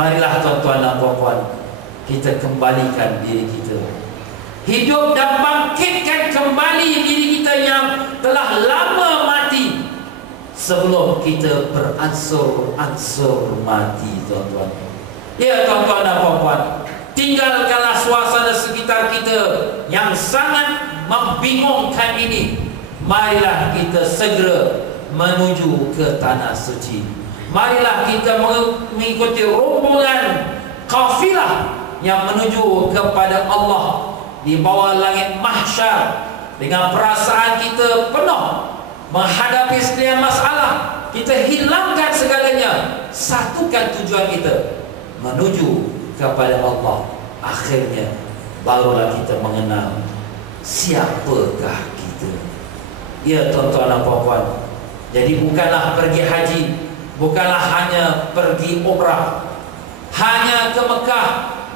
Marilah tuan-tuan dan puan-puan, kita kembalikan diri kita, hidup dan bangkitkan kembali diri kita yang telah lama mati, sebelum kita beransur-ansur mati, tuan-tuan. Ya tuan-tuan dan puan-puan, tinggalkanlah suasana sekitar kita yang sangat membingungkan ini. Marilah kita segera menuju ke tanah suci. Marilah kita mengikuti rombongan kafilah yang menuju kepada Allah di bawah langit mahsyar, dengan perasaan kita penuh menghadapi setiap masalah. Kita hilangkan segalanya, satukan tujuan kita menuju kepada Allah. Akhirnya barulah kita mengenal siapakah kita. Ya tuan-tuan dan puan-puan, jadi bukanlah pergi haji, bukanlah hanya pergi umrah, hanya ke Mekah,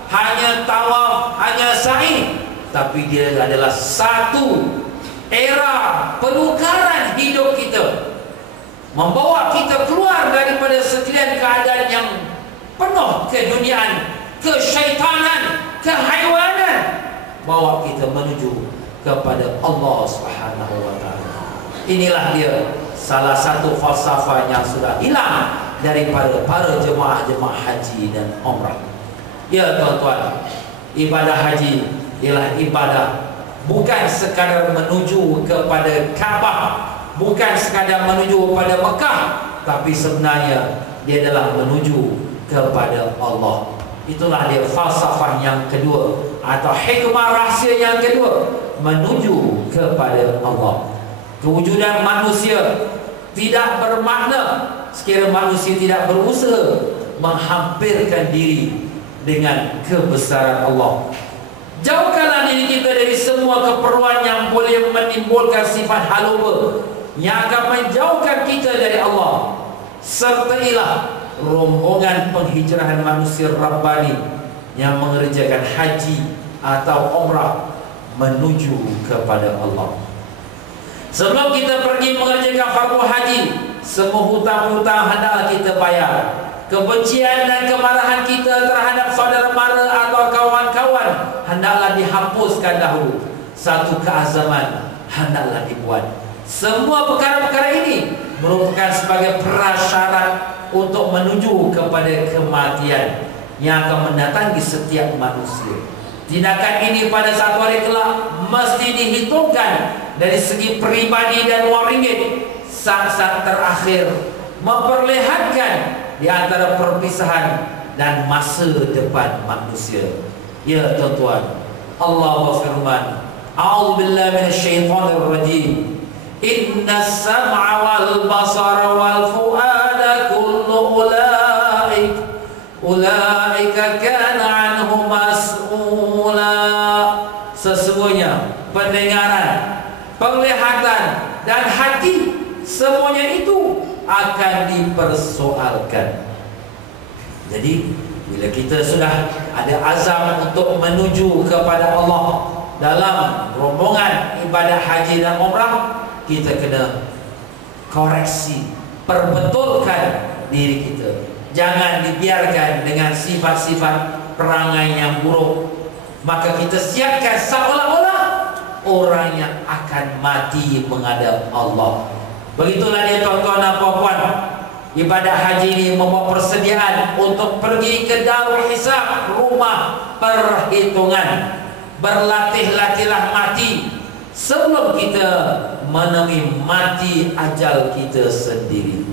hanya tawaf, hanya sa'i, tapi dia adalah satu era penukaran hidup kita, membawa kita keluar daripada sekalian keadaan yang penuh keduniaan, kesyaitanan, kehaiwanan, bawa kita menuju kepada Allah Subhanahu wa taala. Inilah dia salah satu falsafah yang sudah hilang daripada para jemaah-jemaah haji dan umrah. Ya tuan-tuan, ibadah haji ialah ibadah bukan sekadar menuju kepada Kaabah, bukan sekadar menuju kepada Mekah, tapi sebenarnya dia adalah menuju kepada Allah. Itulah dia falsafah yang kedua, atau hikmah rahsia yang kedua, menuju kepada Allah. Kewujudan manusia tidak bermakna sekiranya manusia tidak berusaha menghampirkan diri dengan kebesaran Allah. Jauhkanlah diri kita dari semua keperluan yang boleh menimbulkan sifat haluba, yang akan menjauhkan kita dari Allah. Sertailah rombongan penghijrahan manusia Rabbani yang mengerjakan haji atau umrah menuju kepada Allah. Sebelum kita pergi mengerjakan fardu haji, semua hutang-hutang hendaklah kita bayar. Kebencian dan kemarahan kita terhadap saudara mara atau kawan-kawan hendaklah dihapuskan dahulu. Satu keazaman hendaklah dibuat. Semua perkara-perkara ini merupakan sebagai prasyarat untuk menuju kepada kematian yang akan mendatangi setiap manusia. Tindakan ini pada satu hari kelak mesti dihitungkan dari segi peribadi dan wang ringgit. Saat-saat terakhir memperlihatkan di antara perpisahan dan masa depan manusia. Ya tuan-tuan, Allah berfirman, A'udzubillahi minasyaitonir rajim. Innas sam'a wal basara wal fuada kullu ulaika kana anhu mas'ula. Sesungguhnya pendengaran, penglihatan dan hati, semuanya itu akan dipersoalkan. Jadi bila kita sudah ada azam untuk menuju kepada Allah dalam rombongan ibadah haji dan umrah, kita kena koreksi, perbetulkan diri kita. Jangan dibiarkan dengan sifat-sifat perangai yang buruk. Maka kita siapkan seolah-olah orang yang akan mati menghadap Allah. Begitulah dia tuan-tuan dan puan-puan. Ibadah haji ini membawa persediaan untuk pergi ke Darul Hisab, rumah perhitungan. Berlatih-latihlah mati sebelum kita menemui mati ajal kita sendiri.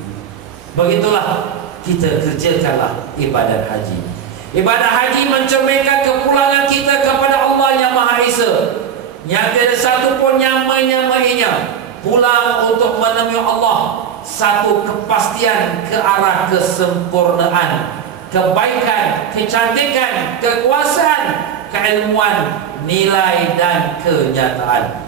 Begitulah kita kerjakanlah ibadah haji. Ibadah haji mencerminkan kepulangan kita kepada Allah yang Maha Esa, yang tiada satu pun yang menyamainya. Pulang untuk menemui Allah, satu kepastian ke arah kesempurnaan, kebaikan, kecantikan, kekuasaan, keilmuan, nilai dan kenyataan.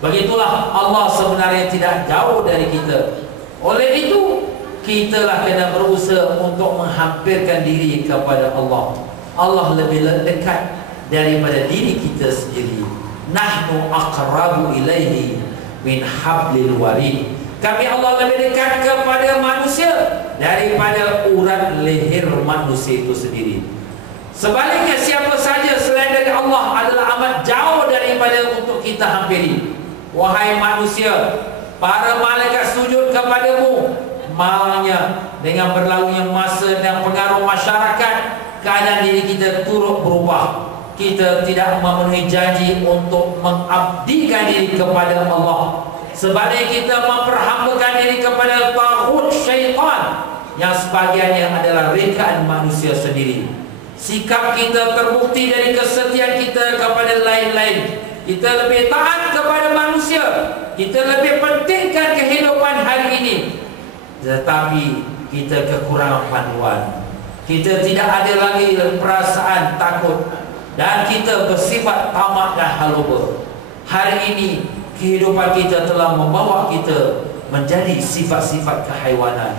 Begitulah Allah sebenarnya tidak jauh dari kita. Oleh itu kitalah kena berusaha untuk menghampirkan diri kepada Allah. Allah lebih dekat daripada diri kita sendiri. Nahnu aqrabu ilaihi min hablil warid. Kami Allah lebih dekat kepada manusia daripada urat leher manusia itu sendiri. Sebaliknya, siapa saja selain dari Allah adalah amat jauh daripada untuk kita hampiri. Wahai manusia, para malaikat sujud kepadamu. Malangnya dengan berlalunya masa dan pengaruh masyarakat, keadaan diri kita turut berubah. Kita tidak memenuhi janji untuk mengabdikan diri kepada Allah. Sebaliknya kita memperhambakan diri kepada taghut syaitan, yang sebagiannya adalah rekaan manusia sendiri. Sikap kita terbukti dari kesetiaan kita kepada lain-lain. Kita lebih taat kepada manusia, kita lebih pentingkan kehidupan hari ini. Tetapi kita kekurangan panduan. Kita tidak ada lagi perasaan takut, dan kita bersifat tamak dan haluba. Hari ini kehidupan kita telah membawa kita menjadi sifat-sifat kehaiwanan.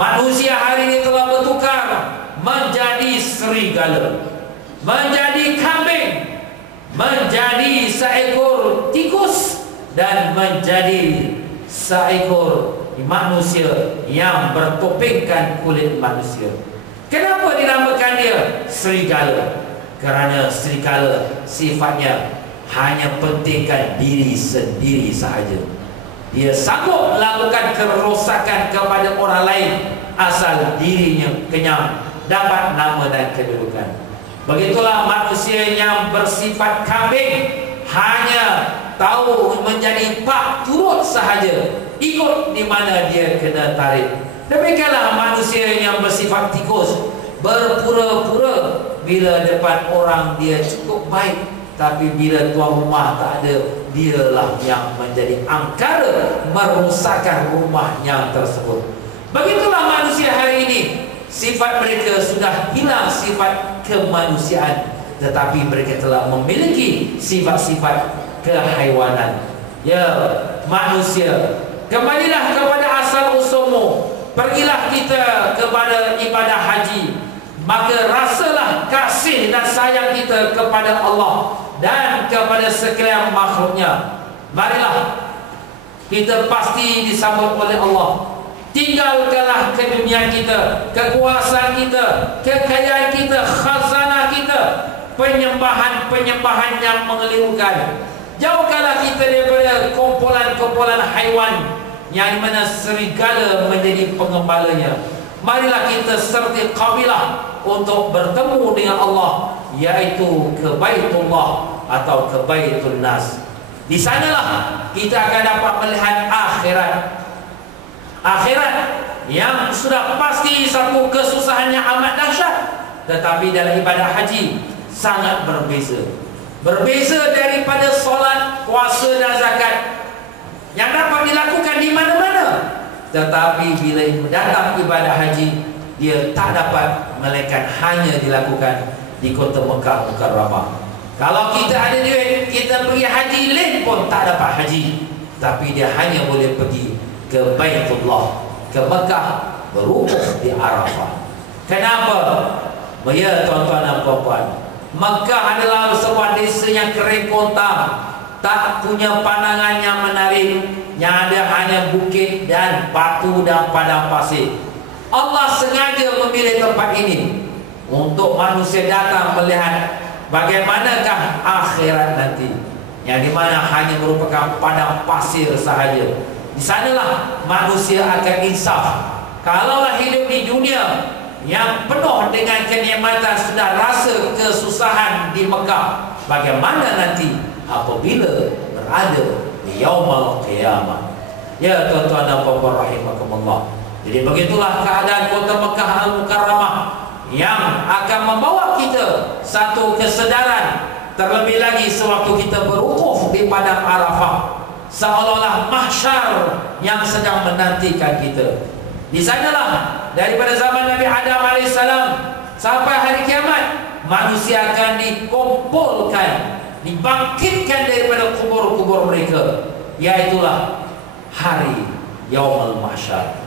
Manusia hari ini telah bertukar menjadi serigala, menjadi kambing, menjadi seekor tikus, dan menjadi seekor manusia yang bertopengkan kulit manusia. Kenapa dinamakan dia serigala? Kerana serigala sifatnya hanya pentingkan diri sendiri sahaja. Dia sanggup melakukan kerosakan kepada orang lain asal dirinya kenyang, dapat nama dan kedudukan. Begitulah manusia yang bersifat kambing, hanya tahu menjadi pak turut sahaja, ikut di mana dia kena tarik. Demikianlah manusia yang bersifat tikus, berpura-pura bila depan orang dia cukup baik, tapi bila tuan rumah tak ada, dialah yang menjadi angkara merosakkan rumahnya tersebut. Begitulah manusia hari ini. Sifat mereka sudah hilang sifat kemanusiaan, tetapi mereka telah memiliki sifat-sifat kehaiwanan. Ya manusia, kembalilah kepada asal usulmu. Pergilah kita kepada ibadah haji, maka rasalah kasih dan sayang kita kepada Allah dan kepada sekalian makhluknya. Marilah kita pasti disambut oleh Allah. Tinggalkanlah ke dunia kita, kekuasaan kita, kekayaan kita, khazanah kita, penyembahan-penyembahan yang mengelirukan. Jauhkanlah kita daripada kumpulan-kumpulan haiwan yang mana serigala menjadi pengembalanya. Marilah kita serti kabilah untuk bertemu dengan Allah, yaitu ke Baitullah atau ke Baitul Nas. Di sanalah kita akan dapat melihat akhirat. Akhirat yang sudah pasti satu kesusahan yang amat dahsyat, tetapi dalam ibadah haji sangat berbeza. Berbeza daripada solat, puasa dan zakat yang dapat dilakukan di mana-mana. Tetapi bila datang ibadah haji, dia tak dapat, melainkan hanya dilakukan di kota Mekah Mukarramah. Kalau kita ada duit, kita pergi haji lain pun tak dapat haji, tapi dia hanya boleh pergi ke Baitullah, ke Mekah, berwukuf di Arafah. Kenapa? Ya tuan-tuan dan puan-puan, Mekah adalah sebuah desa yang kering kontang, tak punya pandangan yang menarik, yang ada hanya bukit dan batu dan padang pasir. Allah sengaja memilih tempat ini untuk manusia datang melihat bagaimanakah akhirat nanti, yang dimana hanya merupakan padang pasir sahaja. Di sanalah manusia akan insaf. Kalaulah hidup di dunia yang penuh dengan kenikmatan sudah rasa kesusahan di Mekah, bagaimana nanti apabila berada di Yaumul Qiyamah? Ya tuan-tuan dan puan-puan rahimakumullah. Jadi begitulah keadaan kota Mekah Al-Mukarramah yang akan membawa kita satu kesedaran, terlebih lagi sewaktu kita berwukuf di padang Arafah, seolah-olah mahsyar yang sedang menantikan kita. Di sanalah daripada zaman Nabi Adam AS sampai hari kiamat, manusia akan dikumpulkan, dibangkitkan daripada kubur-kubur mereka, yaitulah hari Yaumul Mahsyar.